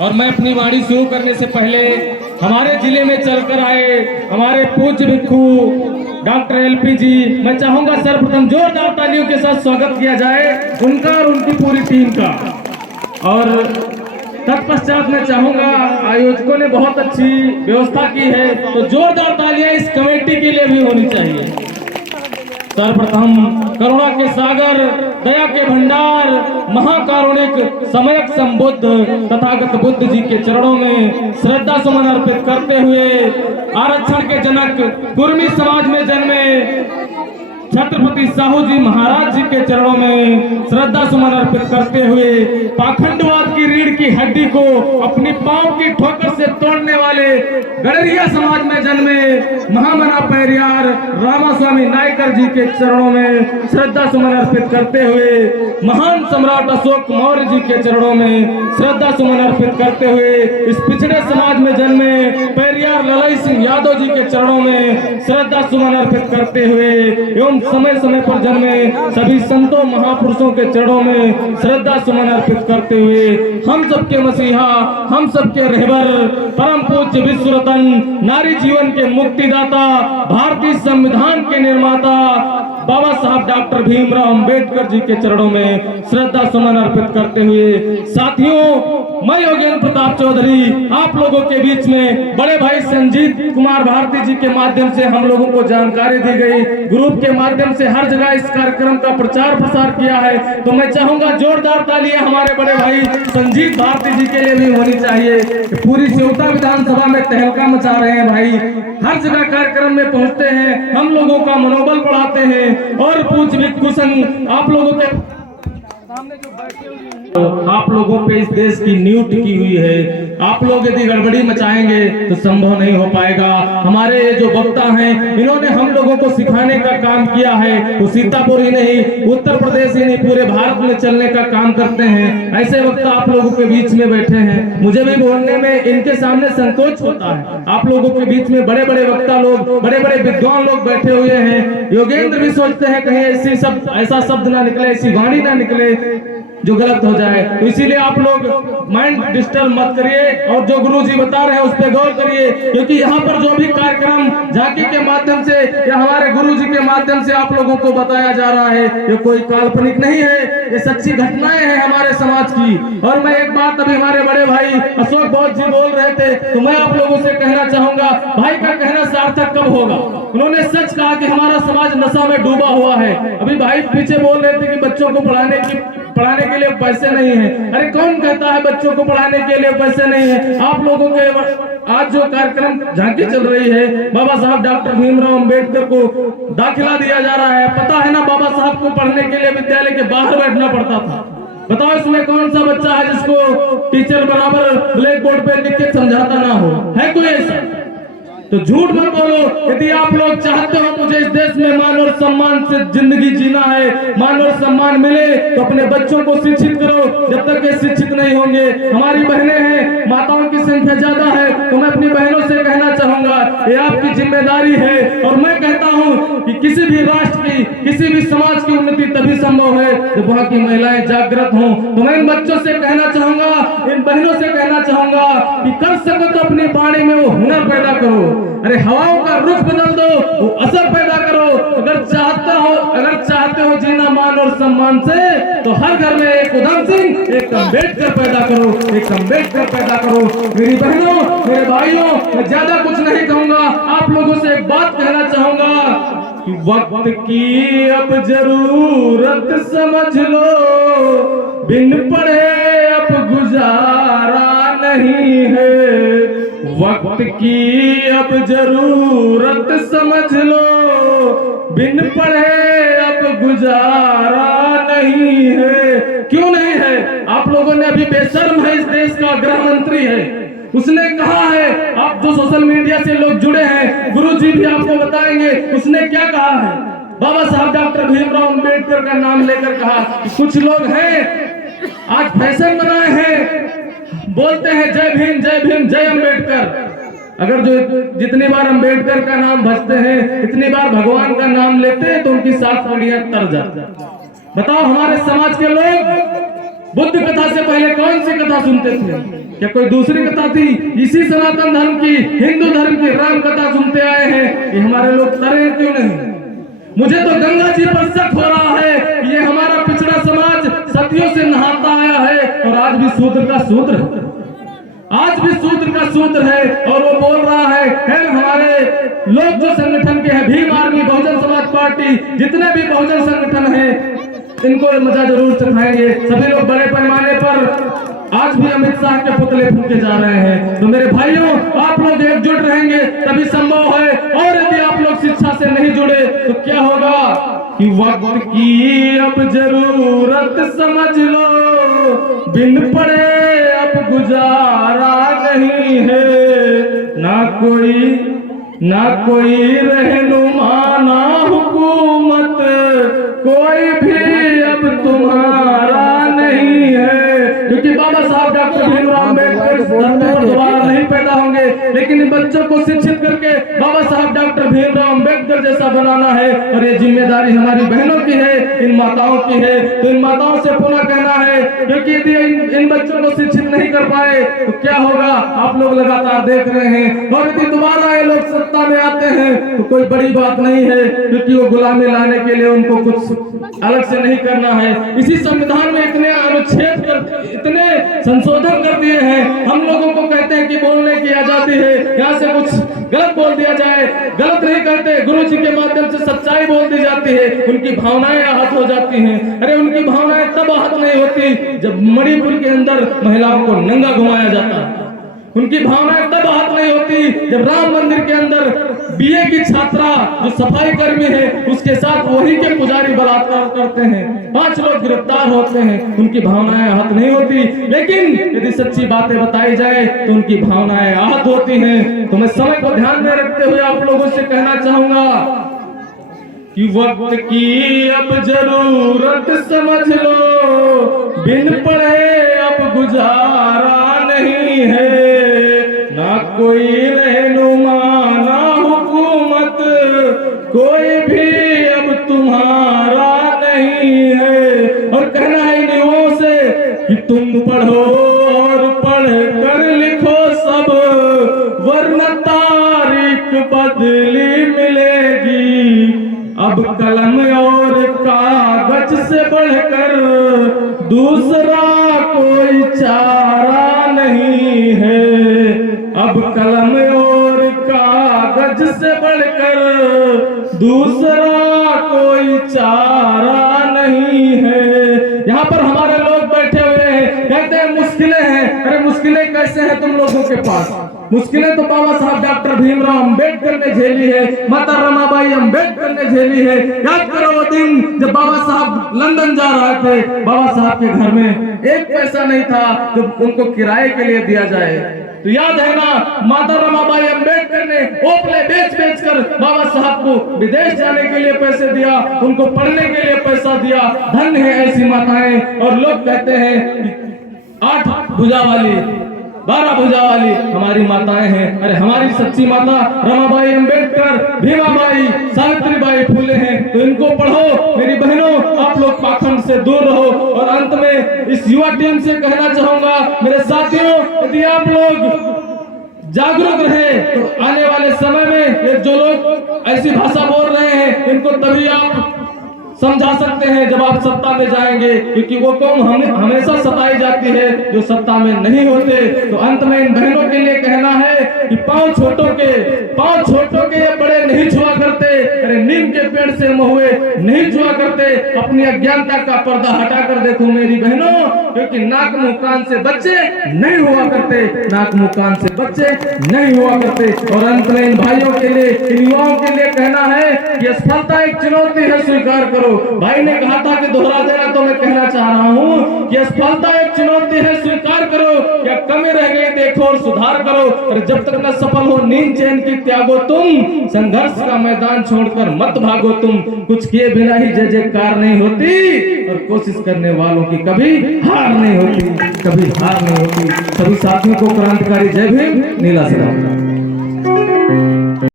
और मैं अपनी वाणी शुरू करने से पहले हमारे जिले में चलकर आए हमारे पूज्य भिक्खु डॉक्टर एलपी जी, मैं चाहूंगा सर्वप्रथम जोरदार तालियों के साथ स्वागत किया जाए उनका और उनकी पूरी टीम का। और तत्पश्चात मैं चाहूंगा, आयोजकों ने बहुत अच्छी व्यवस्था की है तो जोरदार तालियां इस कमेटी के लिए भी होनी चाहिए। सर्वप्रथम करुणा के सागर, दया के भंडार, महाकारुणिक समयक संबुद्ध तथागत बुद्ध जी के चरणों में श्रद्धा सुमन अर्पित करते हुए आरक्षण के जनक कुर्मी समाज में जन्मे छत्रपति साहू जी महाराज जी के चरणों में श्रद्धा सुमन अर्पित करते हुए पाखंडवाद की रीढ़ की हड्डी को अपनी पांव की ठोकर से तोड़ने वाले गडरिया समाज में जन्मे महामना पेरियार रामास्वामी नायकर जी के चरणों में श्रद्धा सुमन अर्पित करते हुए महान सम्राट अशोक मौर्य जी के चरणों में श्रद्धा सुमन अर्पित करते हुए इस पिछड़े समाज में जन्मे पेरियार ललाई सिंह यादव जी के चरणों में श्रद्धा सुमन अर्पित करते हुए एवं समय समय पर जन्मे सभी संतों महापुरुषों के चरणों में श्रद्धा सुमन अर्पित करते हुए हम सबके मसीहा, हम सबके रहबर, परम पूज्य विश्व रत्न, नारी जीवन के मुक्तिदाता, भारतीय संविधान के निर्माता बाबा साहब डॉक्टर भीमराव अंबेडकर जी के चरणों में श्रद्धा सुमन अर्पित करते हुए साथियों, मैं योगेंद्र प्रताप चौधरी आप लोगों के बीच में बड़े भाई संजीत कुमार भारती जी के माध्यम से हम लोगों को जानकारी दी गई, ग्रुप के माध्यम से हर जगह इस कार्यक्रम का प्रचार प्रसार किया है तो मैं चाहूंगा जोरदार तालियां हमारे बड़े भाई संजीत भारती जी के लिए भी होनी चाहिए। पूरी सेवता विधानसभा में तहलका मचा रहे हैं भाई, हर जगह कार्यक्रम में पहुंचते हैं, हम लोगों का मनोबल बढ़ाते हैं और पूज्य भिक्खु संघ आप लोगों के सामने जो बैठे हुए हैं आप लोगों पे इस देश की नींव टिकी हुई है। आप लोग यदि गड़बड़ी मचाएंगे तो संभव नहीं हो पाएगा। हमारे ये जो वक्ता हैं इन्होंने हम लोगों को सिखाने का काम किया है, वो सीतापुर ही नहीं उत्तर प्रदेश ही नहीं पूरे भारत में चलने का काम करते हैं। ऐसे वक्ता आप लोगों के बीच में बैठे हैं, मुझे भी बोलने में इनके सामने संकोच होता है। आप लोगों के बीच में बड़े बड़े वक्ता लोग, बड़े बड़े विद्वान लोग बैठे हुए हैं। योगेंद्र भी सोचते हैं कहीं ऐसा शब्द ना निकले, ऐसी वाणी ना निकले जो गलत हो जाए, तो इसीलिए आप लोग माइंड डिस्टर्ब मत करिए और जो गुरु जी बता रहे हैं उस पर गौर करिए, क्योंकि यहाँ पर जो भी कार्यक्रम झांकी के माध्यम से या हमारे गुरु जी के माध्यम से आप लोगों को बताया जा रहा है ये कोई काल्पनिक नहीं है, ये सच्ची घटनाएं हैं हमारे समाज की। और मैं एक बात अभी हमारे बड़े भाई अशोक बौद्ध जी बोल रहे थे तो मैं आप लोगों से कहना चाहूंगा, भाई का कहना सार्थक कब होगा। उन्होंने सच कहा कि हमारा समाज नशा में डूबा हुआ है। अभी भाई पीछे बोल रहे थे कि बच्चों को पढ़ाने के लिए पैसे नहीं है। अरे कौन कहता है बच्चों को पढ़ाने के लिए पैसे नहीं है। आप लोगों के आज जो कार्यक्रम झांकी चल रही है, बाबा साहब डॉक्टर भीमराव अंबेडकर को दाखिला दिया जा रहा है। पता है ना, बाबा साहब को पढ़ने के लिए विद्यालय के बाहर बैठना पड़ता था। बताओ इसमें कौन सा बच्चा है जिसको टीचर बराबर ब्लैक बोर्ड पे लिख के समझाता ना हो, है कोई ऐसा? तो झूठ मत बोलो। यदि आप लोग चाहते हो मुझे इस देश में मान और सम्मान से जिंदगी जीना है, मान और सम्मान मिले, तो अपने बच्चों को शिक्षित करो। जब तक ये शिक्षित नहीं होंगे, हमारी बहनें हैं, माताओं की संख्या ज्यादा है, तो मैं अपनी बहनों से कहना चाहूंगा ये आपकी जिम्मेदारी है। और मैं कहता हूँ कि किसी भी राष्ट्र की, किसी भी समाज की उन्नति तभी संभव है जब वहाँ की महिलाएं जागृत हों। तो मैं इन बच्चों से कहना चाहूंगा, इन बहनों से कहना चाहूंगा कि कर सको तो अपनी वाणी में वो हुनर पैदा करो। अरे हवाओं का रुख बदल दो, वो असर पैदा करो। अगर चाहते हो जीना मान और सम्मान से, तो हर घर में एक उधम सिंह, एक अम्बेडकर पैदा करो, एक अम्बेडकर पैदा करो। मेरी बहनों, मेरे भाइयों, मैं ज्यादा कुछ नहीं कहूंगा, आप लोगों से एक बात कहना चाहूंगा कि वक्त की अब जरूरत समझ लो, बिन पढ़े अब गुजारा नहीं है। वक्त की अब जरूरत समझ लो, बिन पढ़े अब गुजारा नहीं है। क्यों नहीं है? आप लोगों ने अभी बेशर्म है, इस देश का गृह मंत्री है, उसने कहा है, आप जो सोशल मीडिया से लोग जुड़े हैं, गुरुजी भी आपको बताएंगे उसने क्या कहा है। बाबा साहब डॉक्टर भीमराव अंबेडकर का नाम लेकर कहा कि कुछ लोग हैं आज फैशन बनाए हैं, बोलते हैं जय भीम जय भीम जय अंबेडकर। अगर जो जितनी बार अंबेडकर का नाम भजते हैं, इतनी बार भगवान का नाम लेते हैं, तो उनकी 7 पीढ़ियां तर जाती। बताओ हमारे समाज के लोग बुद्ध कथा से पहले कौन सी कथा सुनते थे? क्या कोई दूसरी कथा थी? इसी सनातन धर्म की, हिंदू धर्म की राम कथा सुनते आए हैं। ये हमारे लोग तरे क्यों नहीं? मुझे तो गंगा जी पर शक हो रहा है, ये हमारा पिछड़ा समाज सदियों से नहाता आया है और आज भी शूद्र का शूद्र है, आज भी शूद्र का शूद्र है। और वो बोल रहा है, खैर हमारे लोग जो संगठन के हैं, भीम आर्मी, बहुजन समाज पार्टी, जितने भी बहुजन संगठन हैं, इनको मजा जरूर चखाएंगे। सभी लोग बड़े पैमाने पर आज भी अमित शाह के पुतले फूके जा रहे हैं। तो मेरे भाइयों, आप लोग एकजुट रहेंगे तभी संभव है। और यदि आप लोग शिक्षा से नहीं जुड़े तो क्या होगा कि वक्त की अब जरूरत समझ लो, बिन पढ़े अब गुजारा नहीं है। ना कोई रहनुमा, ना हुकूमत, कोई भी अब तुम्हारा नहीं है। क्योंकि बाबा साहब डॉक्टर भीमराव अम्बेडकर धरती पर दोबारा नहीं पैदा होंगे, लेकिन इन बच्चों को शिक्षित करके बाबा साहब डॉक्टर भीमराव अम्बेडकर जैसा बनाना है। और ये जिम्मेदारी हमारी बहनों की है, इन माताओं की है। तो इन माताओं से पुनः कहना है, क्योंकि यदि इन बच्चों को शिक्षित नहीं कर पाए तो क्या होगा, आप लोग लगातार देख रहे हैं। और यदि दोबारा ये लोग सत्ता में आते हैं तो कोई बड़ी बात नहीं है, क्योंकि वो गुलामी लाने के लिए उनको कुछ अलग से नहीं करना है। इसी संविधान में इतने अनुच्छेद इतने संशोधन कर दिए हैं। हम लोगों को कहते हैं कि बोलने की आजादी है, यहाँ से कुछ गलत बोल दिया जाए, गलत नहीं कहते, गुरु जी के माध्यम से सच्चाई बोल दी जाती है, उनकी भावनाएं आहत हो जाती हैं। अरे उनकी भावनाएं तब आहत नहीं होती जब मणिपुर के अंदर महिलाओं को नंगा घुमाया जाता है। उनकी भावनाएं तब आहत नहीं होती जब राम मंदिर के अंदर बीए की छात्रा जो सफाई कर्मी है उसके साथ वही के पुजारी बलात्कार करते हैं, 5 लोग गिरफ्तार होते हैं। उनकी भावनाएं आहत नहीं होती। लेकिन यदि सच्ची बातें बताई जाए तो उनकी भावनाएं आहत होती हैं। तो मैं समय को ध्यान में रखते हुए आप लोगों से कहना चाहूंगा कि वक्त की अब जरूरत समझ लो, बिन पढ़े अब गुजारा नहीं है। ना कोई रहनुमा, ना हुकूमत, कोई भी अब तुम्हारा नहीं है। और कहना है इन युवाओं से कि तुम पढ़ो और पढ़ कर लिखो सब, वरना तारीख बदली मिलेगी। अब कलम और कागज से बढ़कर दूसरा कोई चारा नहीं है। अब कलम और कागज से बढ़कर दूसरा कोई चारा नहीं है। यहाँ पर हमारे लोग बैठे हुए हैं, कहते हैं मुश्किलें हैं। अरे मुश्किलें कैसे हैं तुम लोगों के पास? मुश्किलें तो बाबा साहब डॉक्टर भीमराव अम्बेडकर ने झेली है, माता रमाबाई अम्बेडकर ने झेली है। याद करो वो दिन जब बाबा साहब लंदन जा रहे थे, बाबा साहब के घर में 1 पैसा नहीं था जो उनको किराए के लिए दिया जाए। तो याद है ना, माता रमाबाई अम्बेडकर ने ओपले बेच कर बाबा साहब को विदेश जाने के लिए पैसे दिया, उनको पढ़ने के लिए पैसा दिया। धन्य है ऐसी माताएं। और लोग कहते हैं 8 भुजा वाली, 12 भुजा वाली हमारी माताएं हैं। अरे हमारी सच्ची माता रमाबाई अम्बेडकर, भीमाबाई, सावित्रीबाई फुले हैं। तो इनको पढ़ो मेरी बहनों, आप लोग पाखंड से दूर रहो। और अंत में इस युवा टीम से कहना चाहूंगा, मेरे साथियों, यदि आप लोग जागरूक रहे तो आने वाले समय में ये जो लोग ऐसी भाषा बोल रहे हैं इनको तभी आप समझा सकते हैं जब आप सत्ता में जाएंगे, क्योंकि वो कौम हमेशा सताई जाती है जो सत्ता में नहीं होते। तो अंत में इन बहनों के लिए कहना है कि पांव छोटों के ये बड़े नहीं छुआ करते। अरे नीम के पेड़ से महुए नहीं छुआ करते। अपनी अज्ञानता का पर्दा हटा कर देखो मेरी बहनों, क्योंकि नाक मुंह कान से बच्चे नहीं हुआ करते, नाक मुंह कान से बच्चे नहीं हुआ करते। और अंत में इन भाइयों के लिए, इन युवाओं के लिए कहना है कि असफलता एक चुनौती है, स्वीकार करो। भाई ने कहा था कि दोहरा देना, तो मैं कहना चाह रहा हूं कि असफलता एक चुनौती है, स्वीकार करो। क्या कमी रह गई देखो और सुधार करो। और जब तक न सफल हो नींद चैन की त्यागो तुम, संघर्ष का मैदान छोड़कर मत भागो तुम। कुछ किए बिना ही जय जयकार नहीं होती, और कोशिश करने वालों की कभी हार नहीं होती, कभी हार नहीं होती। सभी साथियों को क्रांतिकारी जय भीम, नीला सलाम।